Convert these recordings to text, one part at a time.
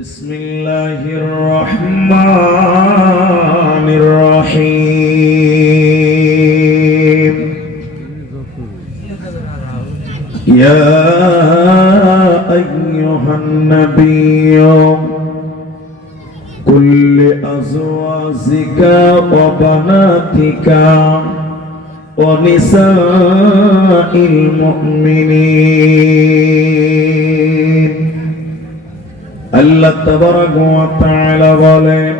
بسم الله الرحمن الرحيم يا أيها النبي قل لأزواجك وبناتك ونساء المؤمنين আল্লাহ তাবারাক ওয়া তাআলা বলেন,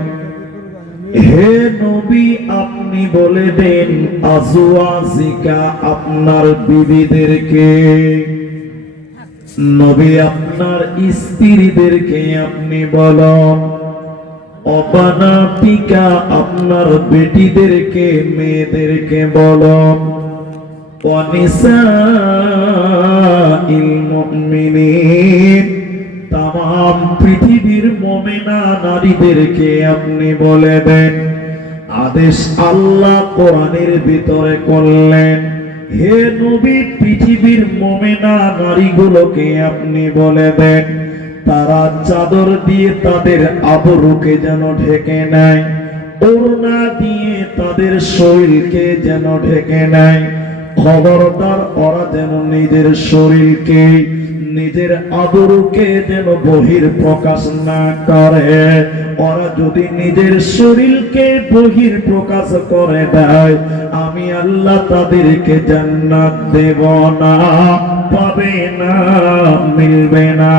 হে নবী আপনি বলে দেন আজওয়াজিকা আপনার বিবিদেরকে, নবী আপনার স্ত্রীদেরকে আপনি বলেন, অবানাতিকা আপনার বেটিদেরকে মেয়েদেরকে বলেন, ওয়ানিসাইল মুমিনিন তাম পৃথিবীর মুমিনা নারীদেরকে আপনি বলে দেন। আদেশ আল্লাহ কোরআনের ভিতরে করলেন, হে নবী পৃথিবীর মুমিনা নারীগুলোকে আপনি বলে দেন তারা চাদর দিয়ে তাদের আবরুকে যেন ঢেকে নেয়, ওড়না দিয়ে তাদের শরীরকে যেন ঢেকে নেয়। খবরদার ওরা যেন নিজের শরীরকে নিজের আবরুকে যেন বহির প্রকাশ না করে। ওরা যদি নিজের শরীরকে বহির প্রকাশ করে দেয়, আমি আল্লাহ তাদেরকে জান্নাত দেব না, পাবে না, মিলবে না।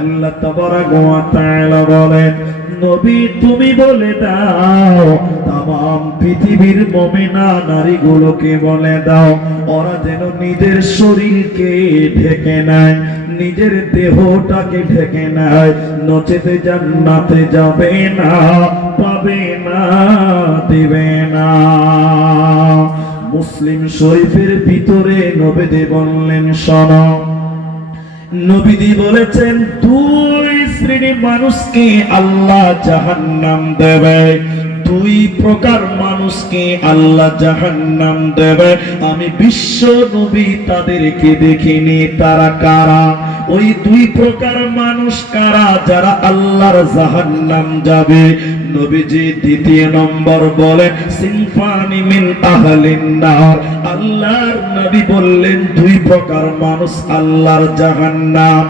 আল্লাহ তাবারাক ওয়া তাআলা বলেন, নবী তুমি বলে দাও তাম পৃথিবীর মুমিনা নারীগুলোকে বলে দাও ওরা যেন নিজের শরীরকে ঢেকে নেয়, নিজের দেহটাকে ঢেকে নেয়, নচেতে জান্নাতে যাবে না, পাবে না, দিবে না। মুসলিম শরীফের ভিতরে নবীজি বললেন, শোনো, নবীজি বলেছেন দুই শ্রেণীর মানুষকে আল্লাহ জাহান্নাম দেবে, দুই প্রকার মানুষকে আল্লাহ জাহান্নাম দেবে। আমি বিশ্ব নবী তাদেরকে দেখিনি, তারা কারা? ওই দুই প্রকার মানুষ কারা যারা আল্লাহর জাহান্নাম যাবে? নবীজি দ্বিতীয় নম্বর বলেন, সিনফানি মিন আহলিন নার। আল্লাহর নবী বললেন দুই প্রকার মানুষ আল্লাহর জাহান্নাম।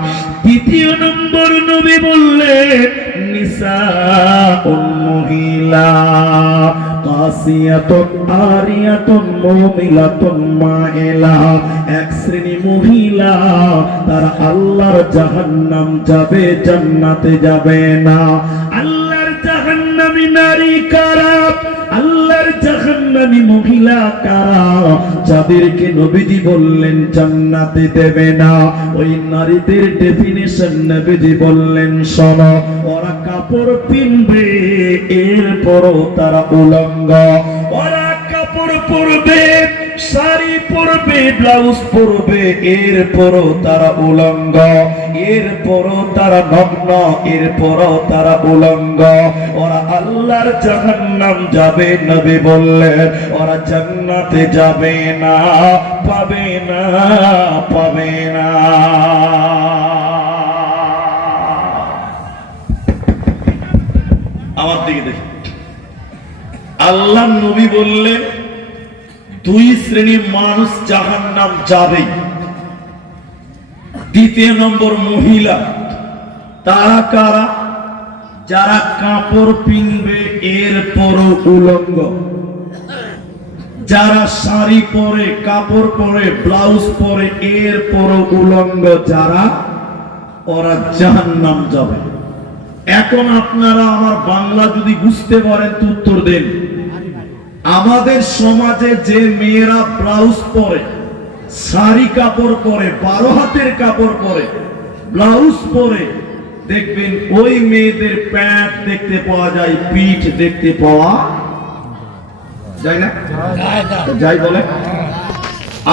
তৃতীয় নম্বর নবী বললেন, নিসাউন মহিলা, কাসিয়াতুন আরিয়াতুন মুমিলাতুন মাইলা। এক শ্রেণী মহিলা তারা আল্লাহর জাহান্নাম যাবে, জান্নাতে যাবে না। আল্লাহর জাহান্নামী নারী কারা? আল্লাহর জাহান্নামী মহিলা কারা? যাদেরকে নবীজি বললেন জান্নাতে দেবে না। ওই নারীদের ডেফিনিশন নবীজি বললেন, শোনো, ওরা কাপড় পিনবে এরপরও তারা উলঙ্গ, ওরা কাপড় পরবে, শাড়ি পরবে, ব্লাউজ পরবে, এরপরও তারা উলঙ্গ, এরপরও তারা নগ্ন, এরপরও তারা উলঙ্গ। ওরা আল্লাহর জাহান্নাম যাবে। নবী বললেন ওরা জান্নাতে যাবে না, পাবে না, পাবে না। আমার দিকে দেখে আল্লাহ নবী বললেন দুই শ্রেণীর মানুষ জাহান্নাম যাবে। দ্বিতীয় নম্বর মহিলা, তারা কারা? যারা কাপড় পিনবে এরপরও উলঙ্গ, যারা শাড়ি পরে, কাপড় পরে, ব্লাউজ পরে, এরপরও উলঙ্গ যারা, ওরা জাহান্নাম যাবে। এখন আপনারা আমার বাংলা যদি বুঝতে পারেন তো উত্তর দেন। আমাদের সমাজে যে মেয়েরা ব্লাউজ পরে, শাড়ি কাপড় পরে, 12 হাতের কাপড় পরে, ব্লাউজ পরে, দেখবেন ওই মেয়েদের প্যান্ট দেখতে পাওয়া যায়, পিঠ দেখতে পাওয়া যায় না? যাই বলে,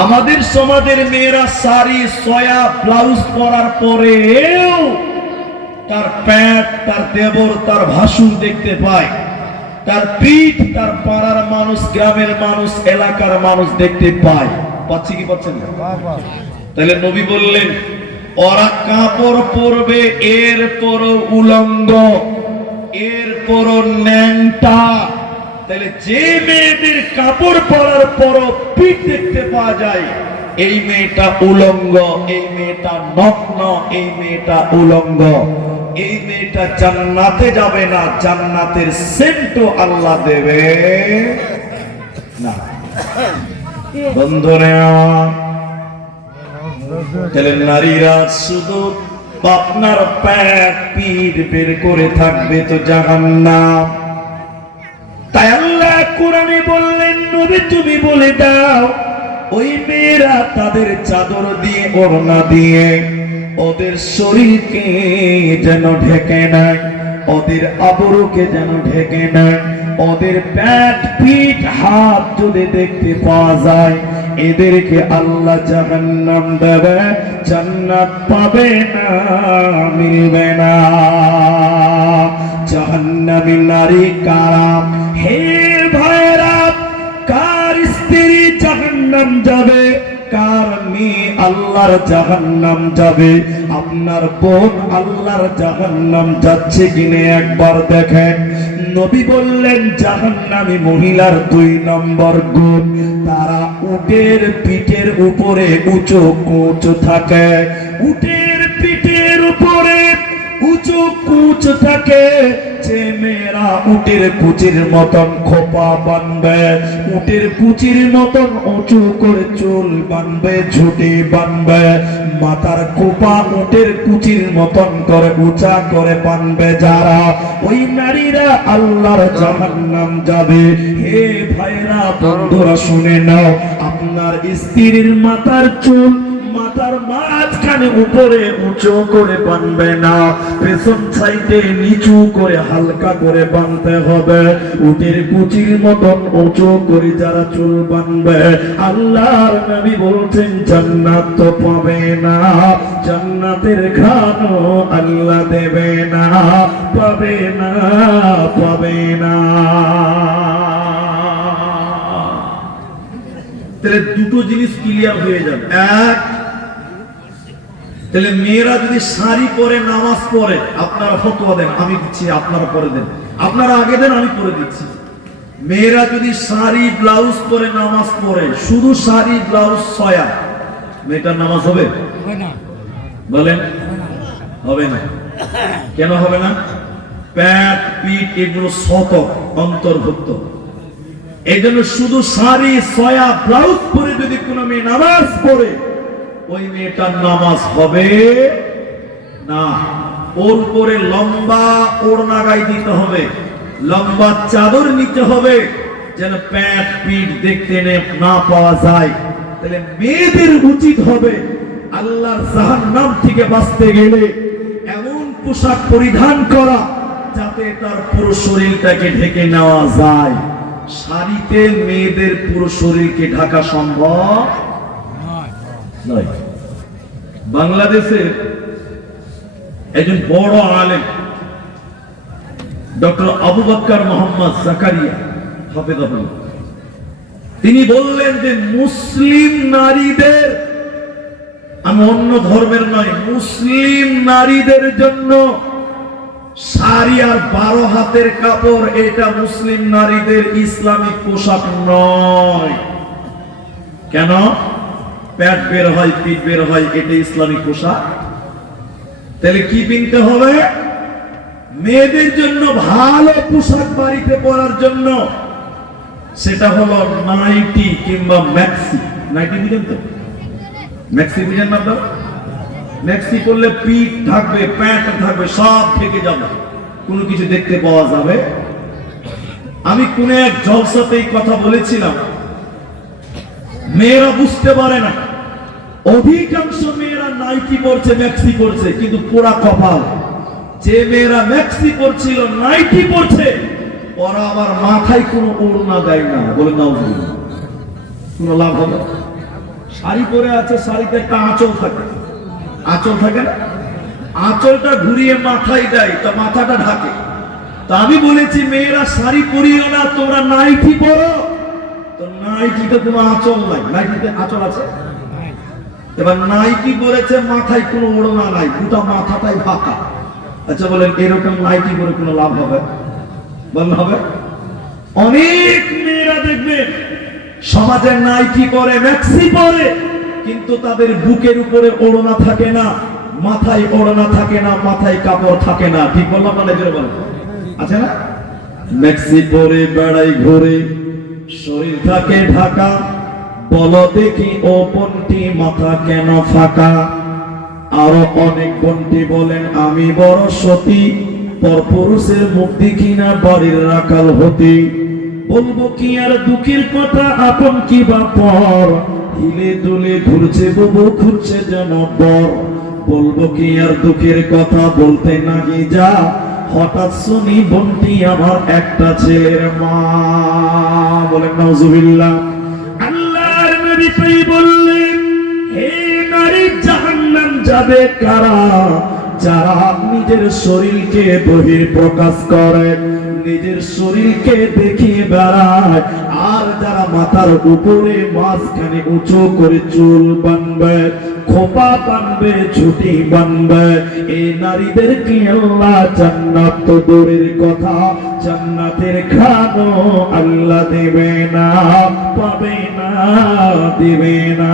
আমাদের সমাজের মেয়েরা শাড়ি, সয়া, ব্লাউজ পরার পরেও তার প্যান্ট, তার দেবর, তার ভাসুর দেখতে পায়, তার পিঠ, তার পাড়ার মানুষ, গ্রামের মানুষ, এলাকার মানুষ দেখতে পায়। পাচ্ছি কি পাচ্ছেন না? তাহলে নবী বললেন ওরা কাপড় পরবে এরপর উলঙ্গ, এরপর ন্যাংটা। তাহলে যে মেয়েদের কাপড় পরার পর পিঠ দেখতে পাওয়া যায়, এই মেয়েটা উলঙ্গ, এই মেয়েটা নগ্ন, এই মেয়েটা উলঙ্গ, এই মেয়েটা জান্নাতে যাবে না, জান্নাতের সেন্টও আল্লাহ দেবে না। বন্ধুরা, তাহলে নারীরা শুধু আপনার পেট পিঠ বের করে থাকবে তো জাহান্নাম। তাই আল্লাহ কোরআনে বললেন, নবী তুমি বলে দাও ওই মেয়েরা তাদের চাদর দিয়ে, ওড়না দিয়ে ওদের শরীরকে যেন ঢেকে নেয়, ওদের আবরুকে যেন ঢেকে নেয়, ওদের পেট পিঠ হাত যদি দেখতে পাওয়া যায়, এদেরকে আল্লাহ জাহান্নাম দেবে, জান্নাত পাবে না, মিলবে না। জাহান্নামী নারী কারা? হে ভাইরা, কার স্ত্রী জাহান্নাম যাবে, কার মেয়ে আল্লাহর জাহান্নাম যাবে? আপনার বোন আল্লাহর জাহান্নাম যাচ্ছে কিনে একবার দেখেন। নবী বললেন জাহান্নামী মহিলার 2 নম্বর গুণ, তারা উটের পিঠের উপরে উঁচু কুচ থাকে, উটের পিঠের উপরে উঁচু কুচ থাকে। যে মেয়েরা উটের কুচির মতন খোপা বানবে, উটের কুচির মতন উঁচু করে চুল বানবে, ঝুটি বানবে, মাথার খোপা উটের কুচির মতন করে উঁচা করে বানবে যারা, ওই নারীরা আল্লাহর জাহান্নাম যাবে। হে ভাইরা, বন্ধুরা শুনে নাও, আপনার স্ত্রীর মাথার চুল মাথার মাঝখানে উপরে উঁচু করে বানবে না, পেছন সাইডে নিচু করে হালকা করে বানতে হবে। উটের কুচির মতন উঁচু করে যারা চুল বানবে, আল্লাহর নবী বলছেন জান্নাত তো পাবে না, জান্নাতের ঘ্রাণও আল্লাহ দেবে না, পাবে না, পাবে না। তাহলে দুটো জিনিস ক্লিয়ার হয়ে যাবে। এক, তাহলে মেয়েরা যদি শাড়ি পরে নামাজ পড়ে, আপনারা ফতোয়া দেন, আমি দিচ্ছি, আপনারা পরে দেন, আপনারা আগে দেন, আমি পরে দিচ্ছি। মেয়েরা যদি শাড়ি ব্লাউজ পরে নামাজ পড়ে, শুধু শাড়ি ব্লাউজ ছয়া, মেয়েটার নামাজ হবে? বলেন হবে না। কেন হবে না? প্যাট পিঠ এগুলো শতক অন্তর্ভুক্ত। এই জন্য শুধু শাড়ি ছয়া ব্লাউজ পরে যদি কোনো মেয়ে নামাজ পড়ে, ওই মেয়েটার নামাজ হবে না। ওর উপরে লম্বা ওড়না গায়ে দিতে হবে, লম্বা চাদর নিতে হবে, যেন পেট পিঠ দেখতে না পাওয়া যায়। তাহলে মেয়েদের উচিত হবে আল্লাহর জাহান্নাম থেকে বাঁচতে গেলে এমন পোশাক পরিধান করা যাতে তার পুরো শরীরটাকে ঢেকে নেওয়া যায়। শাড়িতে মেয়েদের পুরো শরীরকে ঢাকা সম্ভব নয়। বাংলাদেশের একজন বড় আলেম ডক্টর আবু বকর মোহাম্মদ জাকারিয়া হাফেজাহুল্লাহ, তিনি বললেন যে মুসলিম নারীদের, আমি অন্য ধর্মের নয়, মুসলিম নারীদের জন্য শাড়ি আর 12 হাতের কাপড় এটা মুসলিম নারীদের ইসলামিক পোশাক নয়। কেন? পেট বের হয়, পিঠ বের হয়, এটা ইসলামিক পোশাক। তাহলে কি কিনতে হবে? মেয়েদের জন্য ভালো পোশাক বাড়িতে পরার জন্য সেটা হলো নাইটি কিংবা ম্যাক্সি। নাইটি বুঝেন তো? ম্যাক্সি বুঝেন না? আপনার ম্যাক্সি করলে পিঠ থাকবে, প্যান্ট থাকবে, সব থেকে যাবে, কোনো কিছু দেখতে পাওয়া যাবে। আমি কোন এক জলসাতেই কথা বলেছিলাম, মেয়েরা বুঝতে পারে না, অধিকাংশ মেয়েরা নাইটি পরছে, ম্যাক্সি পরছে, কিন্তু পোড়া কপাল। যে মেয়েরা ম্যাক্সি পরছিল, নাইটি পরছে, ওরা আবার মাথায় কোনো ওড়না দেয় না। বলে নাও, কোনো লাভ হবে? শাড়ি পরে আছে, শাড়িতে একটা আঁচল থাকে, আঁচল থাকে না, আঁচলটা ঘুরিয়ে মাথায় দেয়, তা মাথাটা ঢাকে। তা আমি বলেছি মেয়েরা শাড়ি পরিও না, তোমরা নাইটি পরো। তো নাইটিতে কোনো আঁচল নাই, নাইটিতে আঁচল আছে? এবার নাইটি পরেছে, মাথায় কোনো ওড়না নাই, গোটা মাথাটাই ফাঁকা। আচ্ছা বলেন এরকম নাইটি পরে কোনো লাভ হবে? বললে হবে? অনেক মেয়েরা দেখবেন সমাজের নাইটি পরে, ম্যাক্সি পরে, কিন্তু তাদের বুকের উপরে ওড়না থাকে না, মাথায় ওড়না থাকে না, মাথায় কাপড় থাকে না। ঠিক বললাম না? জোরে বলেন। আছে না? ম্যাক্সি পরে বেড়াই ঘুরে, শরীর থাকে ঢাকা, বলো দেখি ও বোনটি মাথা কেন ফাঁকা? আরো অনেক বোনটি বলেন আমি বড় সতী, পরপুরুষের মুখ দেখি না বাড়ির রাখাল হতি। বলবো কি আর দুঃখের কথা, আপন কি বা পর, হিলে দুলে ঘুরছে ববু, ঘুরছে যেন বর। বলবো কি আর দুঃখের কথা, বলতে নাহি যা, হঠাৎ শুনি বোনটি আমার একটা ছেলের মা। বলেন নাউজুবিল্লাহ। আল্লাহর নবী তাই বললেন, হে নারী, জাহান্নাম যাবে কারা? যারা নিজের শরীরকে বহির প্রকাশ করে, নিজের শরীরকে দেখিয়ে বেড়ায়, আর যারা মাথার উপরে মাঝখানে উঁচু করে চুল বাঁধবে, খোপা বাঁধবে, ছুটি বাঁধবে, এই নারীদেরকে আল্লাহ জান্নাত তো দূরের কথা, জান্নাতের খানো আল্লাহ দেবে না, পাবে না, দেবে না।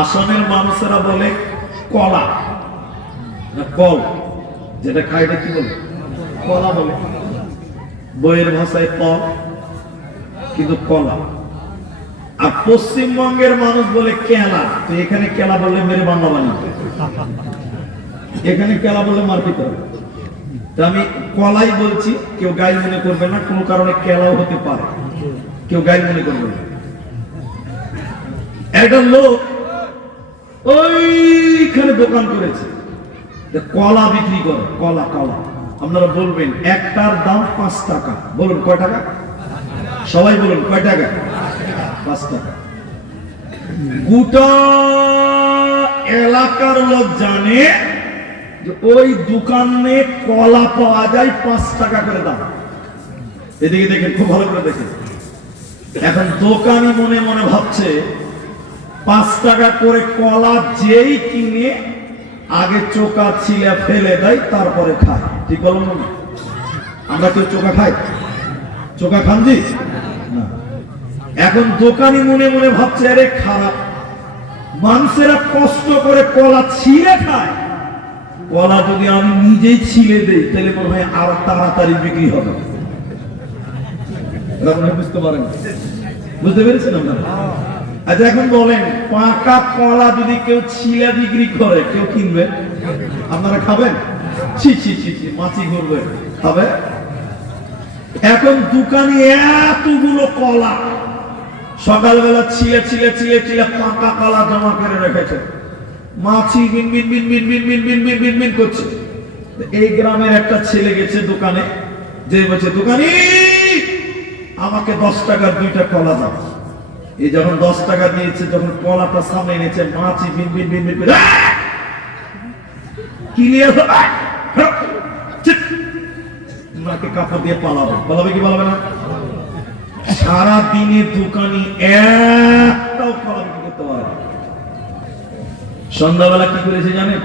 আসনের মানুষেরা বলে কলা, কল যেটা খায় এটা কি বলে? কলা বলে। বইয়ের ভাষায় কল, কিন্তু কলা। আর পশ্চিমবঙ্গের মানুষ বলে কেলা। তো এখানে কেলা বললে মেরে বাংলা বানিয়ে, এখানে কেলা বললে মারপিট হবে। তো আমি কলাই বলছি, কেউ গাই মনে করবে না, কোনো কারণে কেলাও হতে পারে, কেউ গাই মনে করবে না। একটা লোক ওইখানে দোকান করেছে, কলা বিক্রি করে, কলা। কলা আপনারা বলবেন একটার দাম 5 টাকা। বলুন কয় টাকা? সবাই বলুন কয় টাকা? 5 টাকা। গোটা এলাকার লোক জানে যে ওই দোকানে কলা পাওয়া যায় 5 টাকা করে দাম। এদিকে দেখেন, খুব ভালো করে দেখেন। এখন দোকানি মনে মনে ভাবছে 5 টাকা করে কলা যেই কিনে আগে চোকা ছিলা ফেলে দেয়, তারপরে খায়। ঠিক বলুন না? আমরা কেউ চোকা খাই? চোকা খান জি না। এখন দোকানি মনে মনে ভাবছে আরে খারাপ, মানুষেরা কষ্ট করে কলা ছিলে খায়, কলা যদি আমি নিজেই ছিলে দেই তাহলে মনে হয় আরো তাড়াতাড়ি বিক্রি হবে। বুঝতে পারেন? বুঝতে পেরেছেন আপনারা? আচ্ছা এখন বলেন, পাকা কলা যদি কেউ ছিলে বিক্রি করে, কেউ কিনবে? আপনারা খাবেন? ছি ছি ছি ছি, মাছি ঘুরবে, খাবে? এখন দোকানে এতগুলো কলা সকালবেলা ছিলে ছিলে ছিলে ছিলে পাকা কলা জমা করে রেখেছে, মাছি বিন বিন বিন বিন বিন বিন বিন বিন বিন বিন করছে। এই গ্রামের একটা ছেলে গেছে দোকানে, যে বলছে দোকানি আমাকে 10 টাকার 2টা কলা দাও। এই যখন 10 টাকা দিয়েছে, যখন কলাটা সামনে এনেছে, মাছি বিন বিন বিন বিন করে কি নিয়ে মাকে কাপড় দিয়ে পালাবে। পালাবে কি পালাবে না? সারা দিনে দোকানি একটাও কলা বিক্রি করতে পারে না। সন্ধ্যাবেলা কি করেছে জানেন?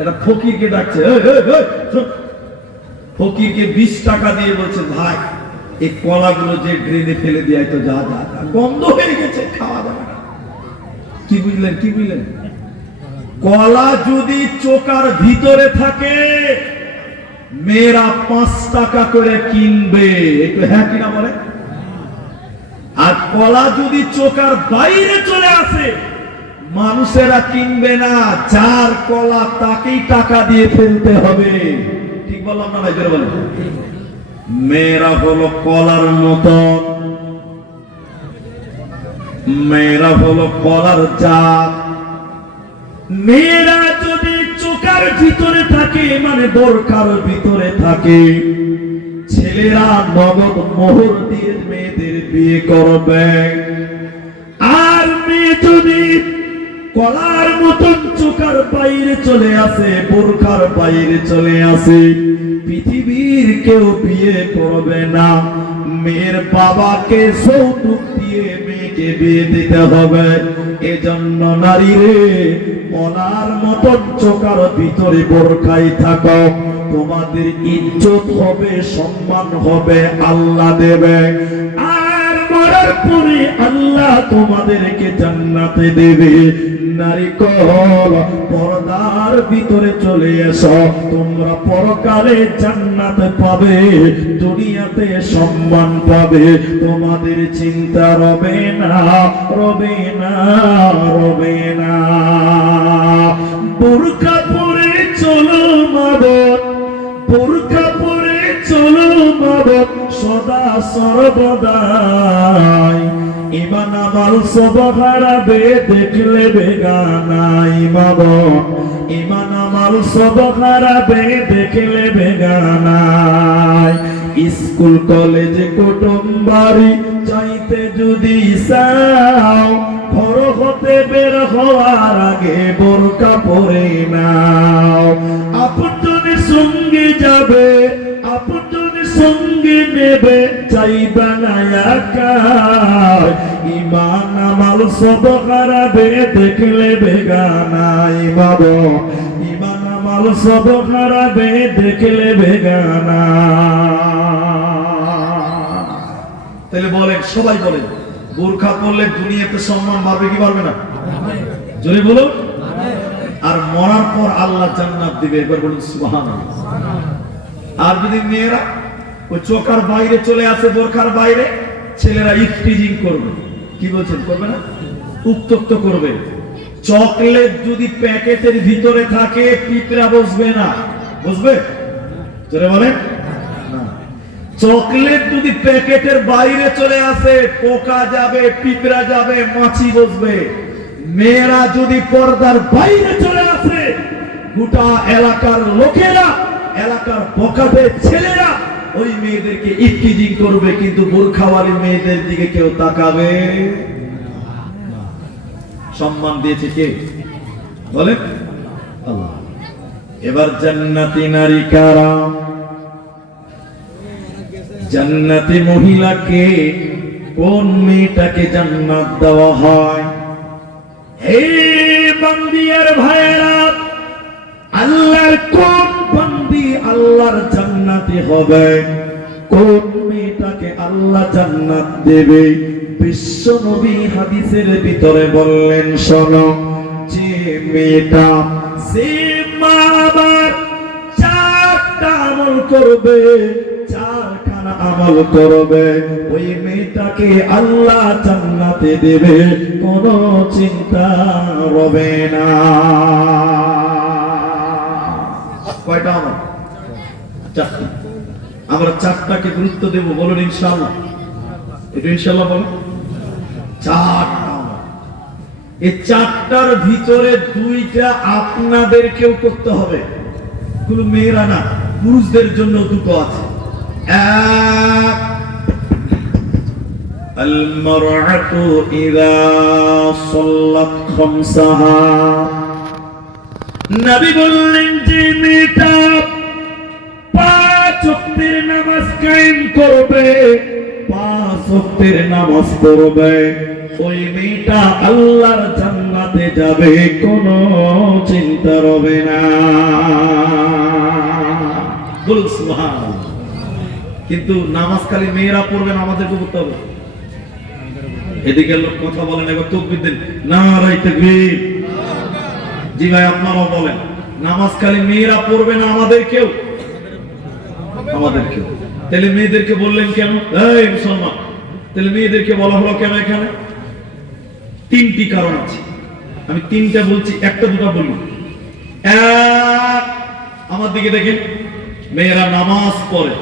একটা ফকিরকে ডাকছে, ফকিরকে 20 টাকা দিয়ে বলছে ভাই এই কলাগুলো যে ড্রেনে ফেলে দিয়ে তো যা যা গন্ধ হয়ে গেছে, খাওয়া যাবে না। কি বুঝলেন? কি বুঝলেন? কলা যদি চোকার ভিতরে থাকে, মেয়েরা 5 টাকা করে কিনবে। একটু হ্যাঁ কিনা বলে? আর কলা যদি চোকার বাইরে চলে আসে, মানুষেরা কিনবে না, যার কলা তাকেই টাকা দিয়ে ফেলতে হবে। ঠিক বললাম না ভাই? জোরে বলেন। মেয়েরা হলো কলার মতন, মেয়েরা হলো কলার জাত। মেয়েরা যদি চোকার ভিতরে থাকে, মানে বোরকার ভিতরে থাকে, ছেলেরা নগদ মোহর দিয়ে মেয়েদের বিয়ে করবে। আর মেয়ে যদি কলার মতন চোকার বাইরে চলে আসে, বোরকার বাইরে চলে আসে, পৃথিবীর কেউ বিয়ে করবে না। মেয়ের বাবাকে যৌতুক দিয়ে মেয়েকে বিয়ে দিতে হবে। এজন্য নারী রে, মনার মতন চোখার ভিতরে বোরখাই থাকো, তোমাদের ইজ্জত হবে, সম্মান হবে, আল্লাহ দেবে। আর মরার পরে আল্লাহ তোমাদেরকে জান্নাতে দেবে। নারী কল, পর্দার ভিতরে চলে এসো, তোমরা পরকালে জান্নাত পাবে, দুনিয়াতে সম্মান পাবে, তোমাদের চিন্তা রবে না, রবে না, রবে না। বোরকা পরে চলো মাবত, বোরকা পরে চলো মাবত, সদা সর্বদাই। ইমান আমল সব হারাবে দেখলে বেগানাই মাবত, ইমান আমল সব হারাবে দেখলে বেগানাই। স্কুল কলেজ কুটুম বাড়ি চাইতে যদি চাও, ঘর হতে বের হওয়ার আগে বোরকা পরে নাও। আপনজনের সঙ্গে যাবে, আপনজনের সঙ্গে নেবে, চাইবা না একা। ইমান আমল সব হারাবে দেখলে বেগানাই বাবা, ইমান আমল সব হারাবে দেখলে বেগানা। তাহলে বলেন, সবাই বলেন, বোরখা পরলে দুনিয়াতে সম্মান বাড়বে কি বাড়বে না? জোরে বলুন। আর মরার পর আল্লাহ জান্নাত দিবে, একবার বলুন সুবহানাল্লাহ। আর যদি মেয়েরা ওই চোখার বাইরে চলে আসে, বোরখার বাইরে, ছেলেরা ইফটিজিং করবে, কি বলছেন, করবে না? উত্তক্ত করবে। চকলেট যদি প্যাকেটের ভিতরে থাকে, পিঁপড়া বসবে না, বসবে? জোরে বলেন। চকলেট যদি প্যাকেটের বাইরে চলে আসে, পোকা যাবে, পিঁপড়া যাবে, মাছি বসবে। মেয়েরা যদি পর্দার বাইরে চলে আসে, গোটা এলাকার লোকেরা, এলাকার বকাটে ছেলেরা ওই মেয়েদেরকে ইফটিজিং করবে, কিন্তু বোরখাওয়ালি মেয়েদের দিকে কেউ তাকাবে না। সম্মান দিয়েছে কে? বলেন আল্লাহ। এবার জান্নাতি নারী কারা? জান্নাতি মহিলাকে, কোন মেয়েটাকে জান্নাত দেওয়া হয়? হে বান্দিয়ার ভাইয়েরা, আল্লাহর কোন বান্দি আল্লাহর জান্নাতি হবে? কোন মেয়েটাকে আল্লাহ জান্নাত দেবে? বিশ্ব নবী হাদিসের ভিতরে বললেন, শোনো, যে মেয়েটা, যে মা আবার চারটা আমল করবে, চারখানা আমল করবে, ওই মেয়েটাকে আল্লাহ জান্নাতে দেবে, কোনো চিন্তা রবে না। কয়টা আমল? চারটা। আমরা চারটাকে গুরুত্ব দেব, বলুন ইনশাআল্লাহ। একটু ইনশাআল্লাহ বলুন। চারটা আমল। এই চারটার ভিতরে দুইটা আপনাদেরকেও করতে হবে, কোন মেয়েরা না, পুরুষদের জন্য দুটো আছে। এক, আল মারআতু ইযা সাল্লাত খামসাহা, নবী বললেন যে মেয়েটা 5 ওয়াক্তের নামাজ কায়েম করবে, 5 ওয়াক্তের নামাজ পড়বে, ওই মেয়েটা আল্লাহর জান্নাতে যাবে, কোনো চিন্তা রবে না। বলুন সুবহানাল্লাহ। কিন্তু নামাজ খালি মেয়েরা পড়বেন, আমাদেরকে পড়তে হবে। এদিকে লোক কথা বলেন, এবার তাকবীর দেন, নারায়ে তাকবীর। জি ভাই, আপনারাও বলেন, নামাজ খালি মেয়েরা পড়বে না, আমাদেরকেও, আমাদেরকেও। তাহলে মেয়েদেরকে বললেন কেন? এই মুসলমান, তাহলে মেয়েদেরকে বলা হলো কেন? এখানে 3টি কারণ আছে, আমি 3টা বলছি, একটা দুটো বলি। এক, আমার দিকে দেখেন, মেয়েরা নামাজ পড়ে,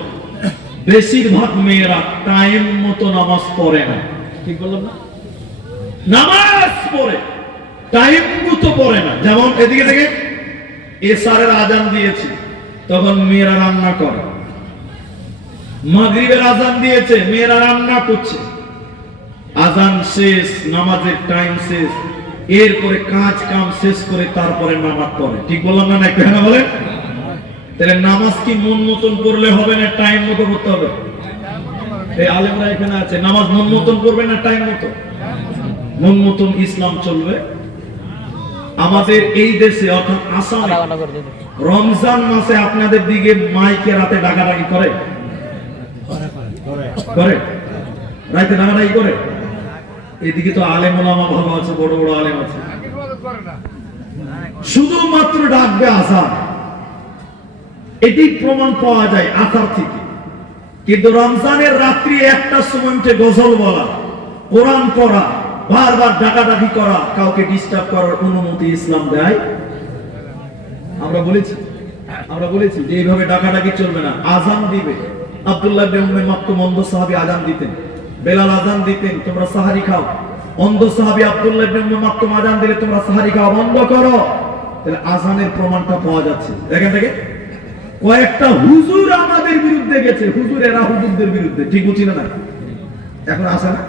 বেশিরভাগ মেয়েরা টাইম মতো নামাজ পড়ে না, ঠিক বললাম না? নামাজ পড়ে, টাইম মতো পড়ে না। যেমন এদিকে দেখে, এশারের আজান দিয়েছে, তখন মেয়েরা রান্না করে। মাগরিবের আজান দিয়েছে, মেয়েরা রান্না করছে। আজান শেষ, নামাজের টাইম শেষ, এরপরে কাজ কাম শেষ করে তারপরে নামাজ পড়ে, ঠিক বললাম না? একটু হ্যাঁ বলেন। তাহলে নামাজ কি মন মতন পড়লে হবে না, টাইম মতো পড়তে হবে? এই আলেমরা এখানে আছে, নামাজ মন মতন করবে না টাইম মতো? মন মতন ইসলাম চলবে। আমাদের এই দেশে অর্থাৎ আসামে রমজান মাসে আপনাদের দিকে মাইকে রাতে ডাকাডাকি করে করে রাতে ডাকাডাকি করে। এদিকে তো আলেম ওলামা ভালো আছে, বড় বড় আলেম আছে, শুধুমাত্র ডাকবে আসার, এটি প্রমাণ পাওয়া যায় আসার থেকে। কিন্তু রমজানের রাত্রি একটার সময় উঠে গজল বলা, কোরআন পড়া, বারবার ডাকাডাকি করা, কাউকে ডিস্টার্ব করার অনুমতি ইসলাম দেয়? আমরা বলেছি যে এইভাবে ডাকাডাকি চলবে না। আজান দিবে, আব্দুল্লাহ ইবনে উম্মে মাকতুম অন্ধ সাহাবী আজান দিতেন, বেলাল আজান দিতেন, তোমরা সাহারি খাও। অন্ধ সাহাবী আব্দুল্লাহ ইবনে উম্মে মাকতুম আজান দিলে তোমরা সাহারি খাও, বন্ধ করো। তাহলে আজানের প্রমাণটা পাওয়া যাচ্ছে। দেখেন থেকে কয়েকটা হুজুর আমাদের বিরুদ্ধে গেছে, হুজুরেরা হুজুরদের বিরুদ্ধে, ঠিক বুঝি না? এখন আসে না?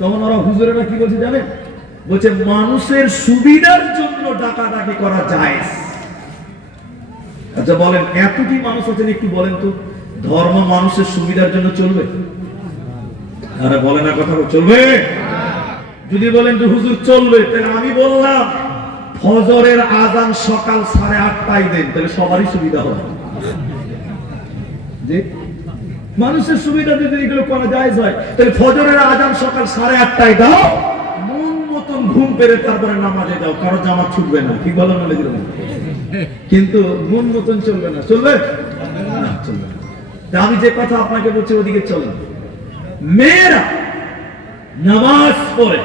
তখন ওরা হুজুরেরা কি বলছে জানেন? বলছে মানুষের সুবিধার জন্য ডাকাডাকি করা জায়েজ। আচ্ছা বলেন, এত কি মানুষ আছেন একটু বলেন তো, ধর্ম মানুষের সুবিধার জন্য চলবে? আরে বলে না কথা, চলবে? যদি বলেন যে হুজুর চলবে, তাহলে আমি বললাম ফজরের আজান সকাল 8:30টায় দেন, তাহলে সবারই সুবিধা হবে। যে মানুষের সুবিধা যদি এগুলো করা যায়, তাহলে ফজরের আজান সকাল 8:30টায় দাও, মন মতন ঘুম পেরে তারপরে নামাজে যাও, কারো জামাত ছুটবে না, ঠিক বলো না? কিন্তু মন মতন চলবে না, চলবে না, চলবে না। আমি যে কথা আপনাকে বলছি ওদিকে চলেন। মেয়েরা নামাজ পড়ে,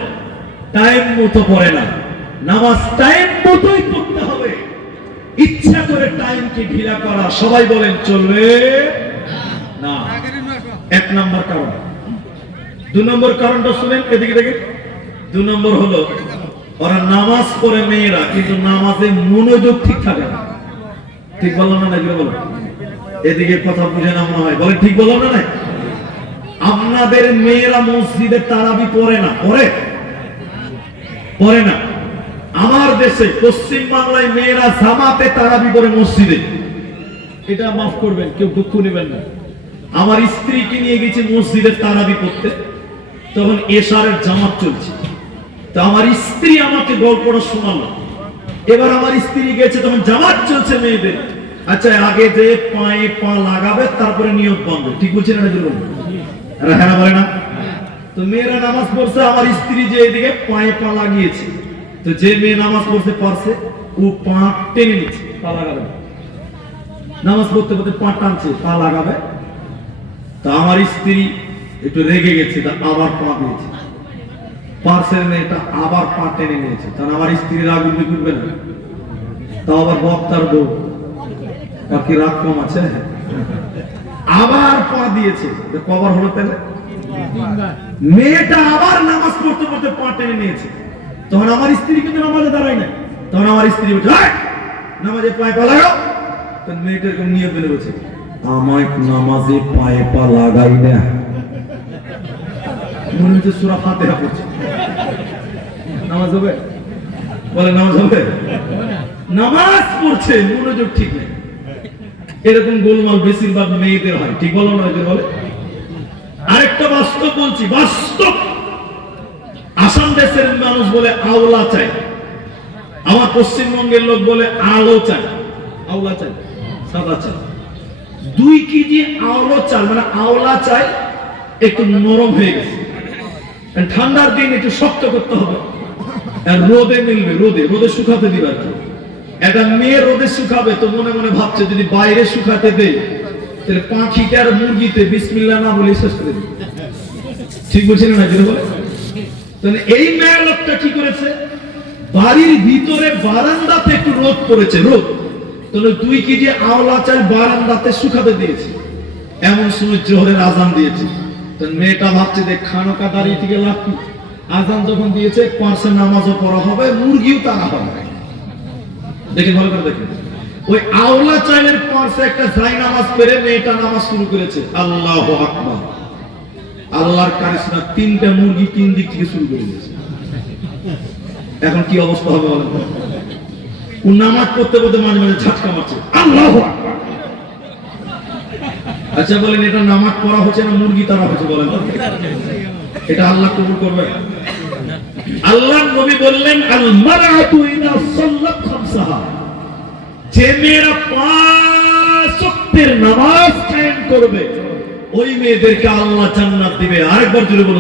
টাইম মতো পড়ে না, নামাজ টাইম মতোই পড়তে হবে। ইচ্ছা করে টাইমকে ঢিলা করা, সবাই বলেন চলবে না। এক নম্বর কারণ। 2 নম্বর কারণটা শুনেন, এদিকে দেখেন। 2 নম্বর হলো ওরা নামাজ পড়ে মেয়েরা, কিন্তু নামাজে মনোযোগ ঠিক থাকে না। ঠিক বললাম না? নাকি বলো? এদিকে কথা বুঝে না মনে হয়, বলেন ঠিক বললাম না? নাই আপনাদের মেয়েরা মসজিদে তারাবি পড়ে না, পড়ে না। আমার দেশে পশ্চিম বাংলায় মেয়েরা জামাতে তারাবি পড়ে মসজিদে। এটা মাফ করবেন, কেউ দুঃখ নেবেন না। আমার স্ত্রীকে নিয়ে গেছি মসজিদে তারাবি পড়তে, তখন এশারের জামাত চলছে। তো আমার স্ত্রী আমাকে গল্পটা শোনালো। এবার আমার স্ত্রী গেছে, তখন জামাত চলছে মেয়েদের। আচ্ছা, আগে যে পায়ে পা লাগাবে, তারপরে নিয়ত বাঁধবে, ঠিক বলছি না? হ্যাঁ বলে না? তো মেয়েরা নামাজ পড়ছে, আমার স্ত্রী যে এদিকে পায়ে পা লাগিয়েছে। তো যে মেয়ে নামাজ পড়তে পারছে, ও পা টেনে নিচ্ছে, পা লাগাবে। নামাজ পড়তে পড়তে পা টানছে, পা লাগাবে। তো আমার স্ত্রী একটু রেগে গেছে, তা আবার পা দিয়েছে। পার্সের মেয়েটা আবার পা টেনে নিয়েছে, কারণ আমার স্ত্রীর রাগ উঠবে না। তা আবার বক্তার বউ, বাকি রাগ কম আছে, আবার পা দিয়েছে। কবার হলো তাহলে? মেয়েটা আবার নামাজ পড়তে পড়তে পা টেনে নিয়েছে। তখন আমার স্ত্রী কিন্তু নামাজে দাঁড়ায় না। তখন আমার স্ত্রী বলছে, নামাজে পায়ে পা লাগাও। তখন মেয়েটা এরকম নিয়ত মেনে বলছে, আমায় নামাজে পায়ে পা লাগাই না। মনে হচ্ছে সূরা ফাতিহা পড়ছে। নামাজ হবে? বলে নামাজ হবে? নামাজ পড়ছে, মনোযোগ ঠিক নেই। এরকম গোলমাল বেশিরভাগ মেয়েদের হয়, ঠিক বলো না? বলে আরেকটা বাস্তব বলছি, বাস্তব। আসাম দেশের মানুষ বলে আওলা চাই, আমার পশ্চিমবঙ্গের লোক বলে আলো চাই। আওলা চাই, সাদা চাই। 2 কেজি আওলা চাল, মানে আওলা চাই একটু নরম হয়ে গেছে, ঠান্ডার দিন একটু শক্ত করতে হবে, রোদে মিলবে, রোদে শুকাতে দিবে। আর কি একটা মেয়ে রোদে শুকাবে, তো মনে মনে ভাবছে যদি বাইরে শুকাতে দেয়, তাহলে পাখিটা আর মুরগিতে বিসমিল্লাহ না বলে শেষ করে দিবে, ঠিক বলছিলেন না? যেটা বলে তাহলে এই মেয়ের লোকটা কি করেছে, বাড়ির ভিতরে বারান্দাতে একটু রোদ পড়েছে, রোদ, তাহলে 2 কেজি আওলা চাল বারান্দাতে শুকাতে দিয়েছে। এমন সময় জোহরের আজান দিয়েছে। তো মেয়েটা ভাবছে যে খানকা দাঁড়িয়ে থেকে লাভ কি, আজান যখন দিয়েছে পাঁচের নামাজও পড়া হবে, মুরগিও তারা হবে। দেখে ভালো করে দেখেন, ওই আওলা চাইলের পাশে একটা জাই নামাজ পড়ে মেয়েটা নামাজ শুরু করেছে। আল্লাহু আকবার, আল্লাহর কারিশমা, 3টা মুরগি 3 দিক থেকে শুরু করে দিয়েছে। এখন কি অবস্থা হবে বলেন? ও নামাজ পড়তে পড়তে মাঝে মাঝে ঝাটকা মারছে, আল্লাহু আকবার। আচ্ছা বলেন, এটা নামাজ পড়া হচ্ছে না মুরগি তারা হচ্ছে? বলেন তো, এটা আল্লাহ কবুল করবে? আল্লাহ নবী বললেন, আল মারআতু ইযা সাল্লাত খামসাহা, যে মেয়েরা 5 ওয়াক্তের নামাজ কায়েম করবে ওই মেয়েদেরকে আল্লাহ জান্নাত দিবে। আরেকবার জোরে বলুন।